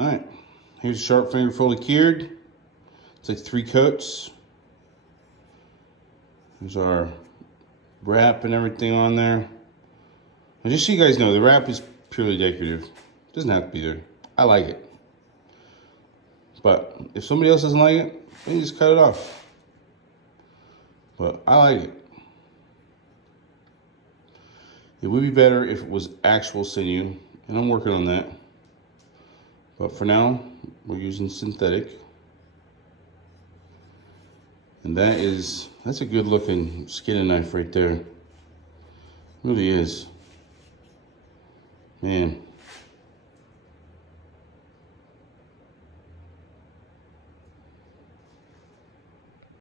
All right, here's a Sharpfinger fully cured. It's like 3 coats. There's our wrap and everything on there. And just so you guys know, the wrap is purely decorative. It doesn't have to be there. I like it. But if somebody else doesn't like it, then you just cut it off. But I like it. It would be better if it was actual sinew, and I'm working on that. But for now, we're using synthetic. And that's a good looking skinning knife right there. It really is. Man.